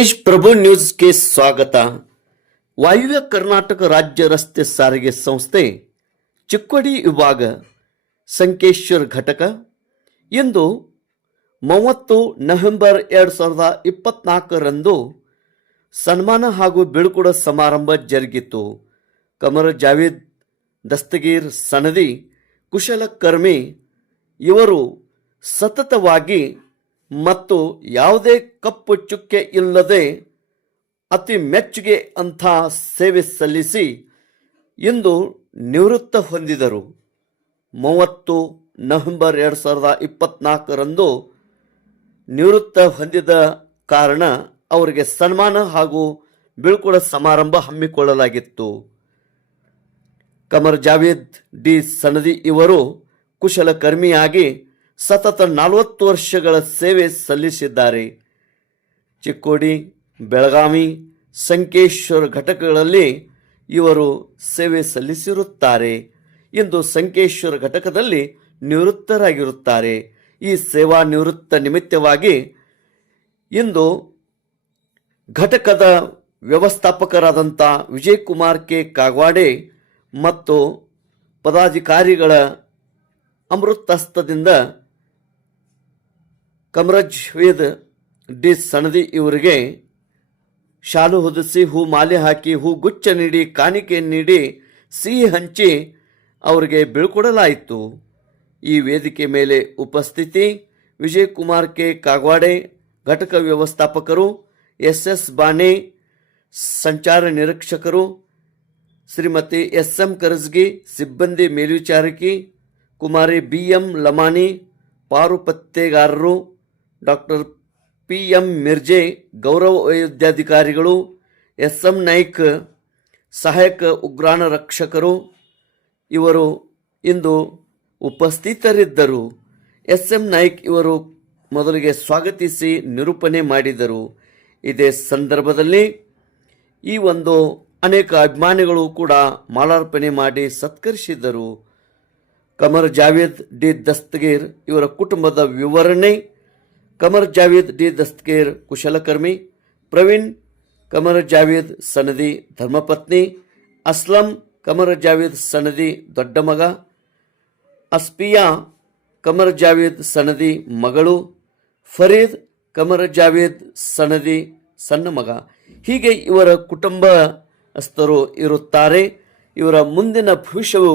ತೇಜ್ ಪ್ರಭು ನ್ಯೂಸ್ಗೆ ಸ್ವಾಗತ. ವಾಯುವ್ಯ ಕರ್ನಾಟಕ ರಾಜ್ಯ ರಸ್ತೆ ಸಾರಿಗೆ ಸಂಸ್ಥೆ ಚಿಕ್ಕೋಡಿ ವಿಭಾಗ ಸಂಕೇಶ್ವರ ಘಟಕ ಇಂದು 30 ನವೆಂಬರ್ 2024ರಂದು ಸನ್ಮಾನ ಹಾಗೂ ಬೀಳ್ಕೊಡ ಸಮಾರಂಭ ಜರುಗಿತು. ಕಮರ್ ಜಾವೇದ್ ದಸ್ತಗೀರ್ ಸನದಿ ಕುಶಲಕರ್ಮಿ ಇವರು ಸತತವಾಗಿ ಮತ್ತು ಯಾವುದೇ ಕಪ್ಪು ಚುಕ್ಕೆ ಇಲ್ಲದೆ ಅತಿ ಮೆಚ್ಚುಗೆ ಅಂಥ ಸೇವೆ ಸಲ್ಲಿಸಿ ಇಂದು ನಿವೃತ್ತ ಹೊಂದಿದರು. 30 ನವೆಂಬರ್ 2024ರಂದು ನಿವೃತ್ತ ಹೊಂದಿದ ಕಾರಣ ಅವರಿಗೆ ಸನ್ಮಾನ ಹಾಗೂ ಬೀಳ್ಕೊಡ ಸಮಾರಂಭ ಹಮ್ಮಿಕೊಳ್ಳಲಾಗಿತ್ತು. ಕಮರ್ ಜಾವೇದ್ ಡಿ ಸನದಿ ಇವರು ಕುಶಲಕರ್ಮಿಯಾಗಿ ಸತತ 40 ವರ್ಷಗಳ ಸೇವೆ ಸಲ್ಲಿಸಿದ್ದಾರೆ. ಚಿಕ್ಕೋಡಿ, ಬೆಳಗಾವಿ, ಸಂಕೇಶ್ವರ ಘಟಕಗಳಲ್ಲಿ ಇವರು ಸೇವೆ ಸಲ್ಲಿಸಿರುತ್ತಾರೆ. ಇಂದು ಸಂಕೇಶ್ವರ ಘಟಕದಲ್ಲಿ ನಿವೃತ್ತರಾಗಿರುತ್ತಾರೆ. ಈ ಸೇವಾ ನಿವೃತ್ತ ನಿಮಿತ್ತವಾಗಿ ಇಂದು ಘಟಕದ ವ್ಯವಸ್ಥಾಪಕರಾದಂಥ ವಿಜಯಕುಮಾರ್ ಕೆ ಕಾಗವಾಡೆ ಮತ್ತು ಪದಾಧಿಕಾರಿಗಳ ಅಮೃತಹಸ್ತದಿಂದ ಕಮರಜ್ವೇದ್ ಡಿ ಸನದಿ ಇವರಿಗೆ ಶಾಲು ಹೊದಿಸಿ ಹೂ ಮಾಲೆ ಹಾಕಿ ಹೂ ಗುಚ್ಛ ನೀಡಿ ಕಾಣಿಕೆ ನೀಡಿ ಸಿಹಿ ಹಂಚಿ ಅವರಿಗೆ ಬೀಳ್ಕೊಡಲಾಯಿತು. ಈ ವೇದಿಕೆ ಮೇಲೆ ಉಪಸ್ಥಿತಿ ವಿಜಯಕುಮಾರ್ ಕೆ ಕಾಗವಾಡೆ ಘಟಕ ವ್ಯವಸ್ಥಾಪಕರು, SS ಬಾಣೆ ಸಂಚಾರ ನಿರೀಕ್ಷಕರು, ಶ್ರೀಮತಿ SM ಕರಜ್ಗಿ ಸಿಬ್ಬಂದಿ ಮೇಲ್ವಿಚಾರಕಿ, ಕುಮಾರಿ BM ಲಮಾನಿ ಪಾರುಪತ್ಯೆಗಾರರು, ಡಾಕ್ಟರ್ PM ಮಿರ್ಜೆ ಗೌರವ ವೈದ್ಯಾಧಿಕಾರಿಗಳು, SM ನಾಯ್ಕ್ ಸಹಾಯಕ ಉಗ್ರಾಣ ರಕ್ಷಕರು ಇವರು ಇಂದು ಉಪಸ್ಥಿತರಿದ್ದರು. SM ನಾಯ್ಕ್ ಇವರು ಮೊದಲಿಗೆ ಸ್ವಾಗತಿಸಿ ನಿರೂಪಣೆ ಮಾಡಿದರು. ಇದೇ ಸಂದರ್ಭದಲ್ಲಿ ಈ ಒಂದು ಅನೇಕ ಅಭಿಮಾನಿಗಳು ಕೂಡ ಮಾಲಾರ್ಪಣೆ ಮಾಡಿ ಸತ್ಕರಿಸಿದರು. ಕಮರ್ ಜಾವೇದ್ ಡಿ ದಸ್ತಗೀರ್ ಇವರ ಕುಟುಂಬದ ವಿವರಣೆ. ಕಮರ್ ಜಾವೇದ್ ಡಿ ದಸ್ತಗೀರ್ ಕುಶಲಕರ್ಮಿ, ಪ್ರವೀಣ್ ಕಮರ್ ಜಾವೇದ್ ಸನದಿ ಧರ್ಮಪತ್ನಿ, ಅಸ್ಲಂ ಕಮರ್ ಜಾವೇದ್ ಸನದಿ ದೊಡ್ಡ ಮಗ, ಅಸ್ಪಿಯಾ ಕಮರ್ ಜಾವೇದ್ ಸನದಿ ಮಗಳು, ಫರೀದ್ ಕಮರ್ ಜಾವೇದ್ ಸನದಿ ಸಣ್ಣ ಮಗ. ಹೀಗೆ ಇವರ ಕುಟುಂಬಸ್ಥರು ಇರುತ್ತಾರೆ. ಇವರ ಮುಂದಿನ ಭವಿಷ್ಯವು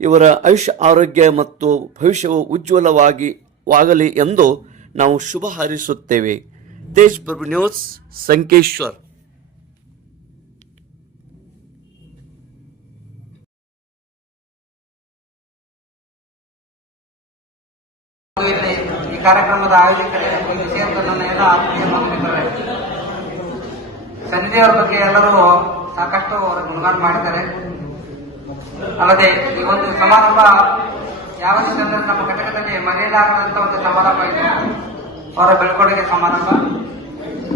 ಇವರ ಆಯುಷ್ಯ ಆರೋಗ್ಯ ಮತ್ತು ಭವಿಷ್ಯವು ಉಜ್ವಲವಾಗಲಿ ಎಂದು ನಾವು ಶುಭ ಹಾರೈಸುತ್ತೇವೆ. ತೇಜ್ ಪ್ರಭು ನ್ಯೂಸ್ ಸಂಕೇಶ್ವರ್. ಈ ಕಾರ್ಯಕ್ರಮದ ಆಯೋಜಕರಿಗೆ ಸೇರಿದ ನನ್ನ ಎಲ್ಲ ಆತ್ಮೀಯ ಬಂಧುಗಳಿದ್ದಾರೆ. ಸನ್ನಿಧಿಯವರ ಬಗ್ಗೆ ಎಲ್ಲರೂ ಸಾಕಷ್ಟು ಗುಣಗಾನ ಮಾಡಿದ್ದಾರೆ. ಅಲ್ಲದೆ ಈ ಒಂದು ಸಮಾರಂಭ ಯಾವ ರೀತಿಯಂದ್ರೆ ನಮ್ಮ ಘಟಕದಲ್ಲಿ ಮರೆಯಲಾಗದಂತ ಒಂದು ಸಮಾರಂಭ ಇದೆ. ಅವರ ಬೆಳ್ಕೊಡುಗೆ ಸಮಾರಂಭ.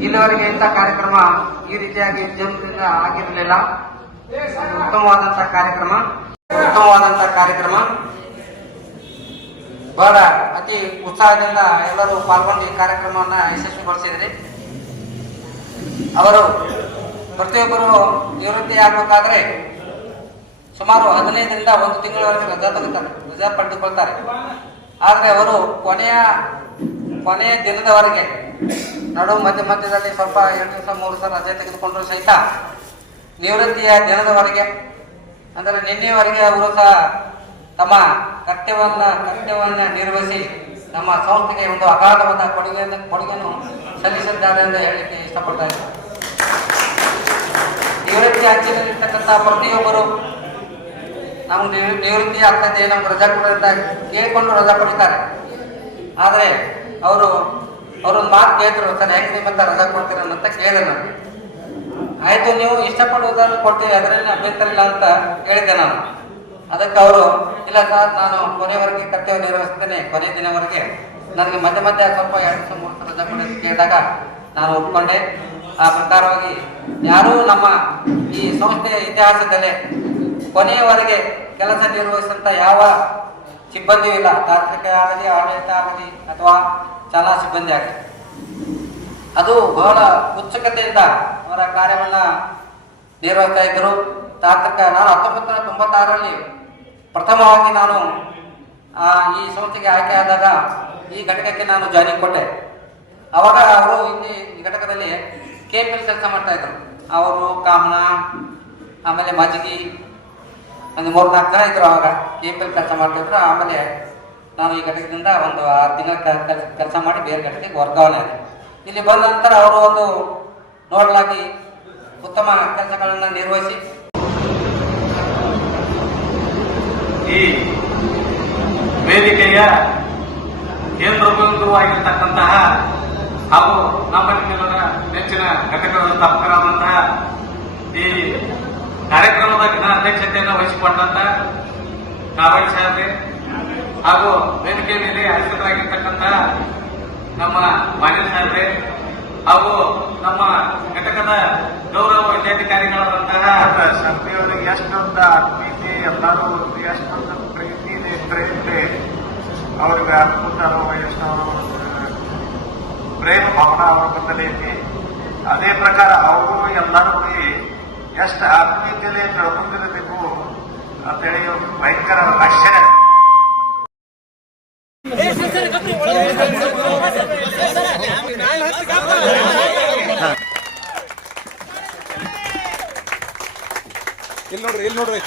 ಇಲ್ಲಿವರೆಗೆ ಇಂಥ ಕಾರ್ಯಕ್ರಮ ಈ ರೀತಿಯಾಗಿ ಜೀವನದಿಂದ ಆಗಿರಲಿಲ್ಲ. ಉತ್ತಮವಾದಂತಹ ಕಾರ್ಯಕ್ರಮ ಬಹಳ ಅತಿ ಉತ್ಸಾಹದಿಂದ ಎಲ್ಲರೂ ಪಾಲ್ಗೊಂಡು ಈ ಕಾರ್ಯಕ್ರಮವನ್ನ ಯಶಸ್ವಿಗೊಳಿಸಿದ್ರಿ. ಅವರು ಪ್ರತಿಯೊಬ್ಬರು ನಿವೃತ್ತಿ ಆಗಬೇಕಾದ್ರೆ ಸುಮಾರು 15ರಿಂದ 1 ತಿಂಗಳವರೆಗೆ ರಜಾ ಪಡೆದುಕೊಳ್ತಾರೆ. ಆದರೆ ಅವರು ಕೊನೆಯ ದಿನದವರೆಗೆ ಮಧ್ಯದಲ್ಲಿ ಸ್ವಲ್ಪ 2 ದಿವಸ 3 ದಿವಸ ರಜೆ ತೆಗೆದುಕೊಂಡ್ರು ಸಹಿತ ನಿವೃತ್ತಿಯ ದಿನದವರೆಗೆ ಅಂದರೆ ನಿನ್ನೆವರೆಗೆ ಅವರು ಸಹ ತಮ್ಮ ಕರ್ತವ್ಯವನ್ನ ನಿರ್ವಹಿಸಿ ನಮ್ಮ ಸಂಸ್ಥೆಗೆ ಒಂದು ಅಗಾಧವಾದ ಕೊಡುಗೆಯನ್ನು ಸಲ್ಲಿಸಿದ್ದಾರೆ ಎಂದು ಹೇಳಲಿಕ್ಕೆ ಇಷ್ಟಪಡ್ತಾ ಇದ್ದಾರೆ. ನಿವೃತ್ತಿ ಅಂಚಿನಲ್ಲಿರ್ತಕ್ಕಂಥ ಪ್ರತಿಯೊಬ್ಬರು ನಮ್ಗೆ ನಿವೃತ್ತಿ ಆಗ್ತದೆ, ನಮ್ಗೆ ರಜಾ ಕೊಡೋದ್ರಿಂದ ಕೇಳಿಕೊಂಡು ರಜಾ ಪಡಿತಾರೆ. ಆದರೆ ಅವರೊಂದು ಮಾತು ಕೇಳಿದ್ರು, ಸರ್ ಹೆಂಗೆ ನಿಮ್ಮಂತ ರಜಾ ಕೊಡ್ತೀರ ಅಂತ ಕೇಳಿದೆ ನಾನು. ಆಯ್ತು, ನೀವು ಇಷ್ಟಪಡುವುದನ್ನು ಕೊಡ್ತೀವಿ, ಅದರಲ್ಲಿ ಅಭ್ಯಂತರ ಇಲ್ಲ ಅಂತ ಹೇಳಿದ್ದೆ ನಾನು. ಅದಕ್ಕೆ ಅವರು ಇಲ್ಲ ಸರ್, ನಾನು ಕೊನೆವರೆಗೆ ಕರ್ತವ್ಯ ನಿರ್ವಹಿಸ್ತೇನೆ, ಕೊನೆ ದಿನವರೆಗೆ ನನಗೆ ಮಧ್ಯ ಸ್ವಲ್ಪ 2 ದಿವಸ 3 ದಿವಸ ರಜಾ ಕೊಡಿ ಕೇಳಿದಾಗ ನಾನು ಒಪ್ಕೊಂಡೆ. ಆ ಪ್ರಕಾರವಾಗಿ ಯಾರೂ ನಮ್ಮ ಈ ಸಂಸ್ಥೆಯ ಇತಿಹಾಸದಲ್ಲೇ ಕೊನೆಯವರೆಗೆ ಕೆಲಸ ನಿರ್ವಹಿಸಿದಂತ ಯಾವ ಸಿಬ್ಬಂದಿಯೂ ಇಲ್ಲ. ತಾಂತ್ರಿಕ ಆಗಲಿ, ಆಡಳಿತ ಆಗಲಿ ಅಥವಾ ಚಾಲನಾ ಸಿಬ್ಬಂದಿ ಆಗಲಿ. ಅದು ಬಹಳ ಉತ್ಸುಕತೆಯಿಂದ ಅವರ ಕಾರ್ಯವನ್ನ ನಿರ್ವಹಿಸ್ತಾ ಇದ್ದರು. ತಾಂತ್ರಿಕ ನಾನು 1996ರಲ್ಲಿ ಪ್ರಥಮವಾಗಿ ನಾನು ಈ ಸಂಸ್ಥೆಗೆ ಆಯ್ಕೆಯಾದಾಗ ಈ ಘಟಕಕ್ಕೆ ನಾನು ಜಾಯಿನಿಂಗ್ ಕೊಟ್ಟೆ. ಅವಾಗ ಅವರು ಇಲ್ಲಿ ಈ ಘಟಕದಲ್ಲಿ KPL ಕೆಲಸ ಮಾಡ್ತಾ ಇದ್ರು. ಅವರು ಕಾಮನ, ಆಮೇಲೆ ಮಜ್ಗಿ, ಒಂದು 3-4 ಜನ ಇದ್ರು. ಅವಾಗ KPL ಕೆಲಸ ಮಾಡ್ತಿದ್ರು. ಆಮೇಲೆ ನಾನು ಈ ಘಟಕದಿಂದ ಒಂದು 6 ದಿನ ಕೆಲಸ ಮಾಡಿ ಬೇರೆ ಘಟಕಕ್ಕೆ ವರ್ಗಾವಣೆ ಆದೆ. ಇಲ್ಲಿ ಬಂದ ನಂತರ ಅವರು ಒಂದು ನೋಡಲಾಗಿ ಉತ್ತಮ ಕೆಲಸಗಳನ್ನು ನಿರ್ವಹಿಸಿ ಈ ವೇದಿಕೆಯ ಕೇಂದ್ರಬಿಂದುವಾಗಿರ್ತಕ್ಕಂತಹ ಹಾಗೂ ನಮ್ಮೆಲ್ಲರ ನೆಚ್ಚಿನ ಘಟಕದ ಸ್ಥಾಪಕರಾದಂತಹ ಈ ಕಾರ್ಯಕ್ರಮದ ಅಧ್ಯಕ್ಷತೆಯನ್ನು ವಹಿಸಿಕೊಂಡಂತ ಕಾವಡಿ ಸಾಹೇಬ್ರೆ ಹಾಗೂ ವೇದಿಕೆ ಮೇಲೆ ಆರಿಸರಾಗಿರ್ತಕ್ಕಂತಹ ನಮ್ಮ ಮಾನ್ಯ ಸಾಹೇಬ್ರೆ ಹಾಗೂ ನಮ್ಮ ಘಟಕದ ಗೌರವ ವಿದ್ಯಾಧಿಕಾರಿಗಳಾದಂತಹ ಸಭೆಯವರಿಗೆ ಎಷ್ಟೊಂದು ಆತ್ಮೀಯತೆ, ಎಲ್ಲರೂ ಎಷ್ಟೊಂದು ಪ್ರೀತಿ ಇದೆ, ಅವ್ರಿಗೆ ಅದ್ಭುತರು ಎಷ್ಟವರು ಪ್ರೇಮ ಭಾವನ ಅವರ ಬದಲೇ ಐತಿ. ಅದೇ ಪ್ರಕಾರ ಅವರು ಎಲ್ಲರೂ ಎಷ್ಟು ಆತ್ಮೀಯತೆಯಲ್ಲಿ ಬೆಳ್ಕೊಂಡಿರಬೇಕು ಅಂತೇಳಿ ಭಯಂಕರ ಆಶ್ಚರ್ಯ. ಇಲ್ಲಿ ನೋಡ್ರಿ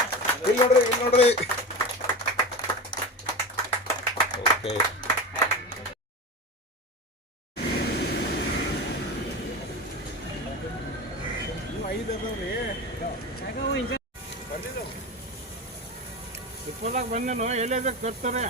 ಓಕೆ. ಬಂದೇನು ಎಲ್ಲದಕ್ಕೆ ಬರ್ತಾರೆ.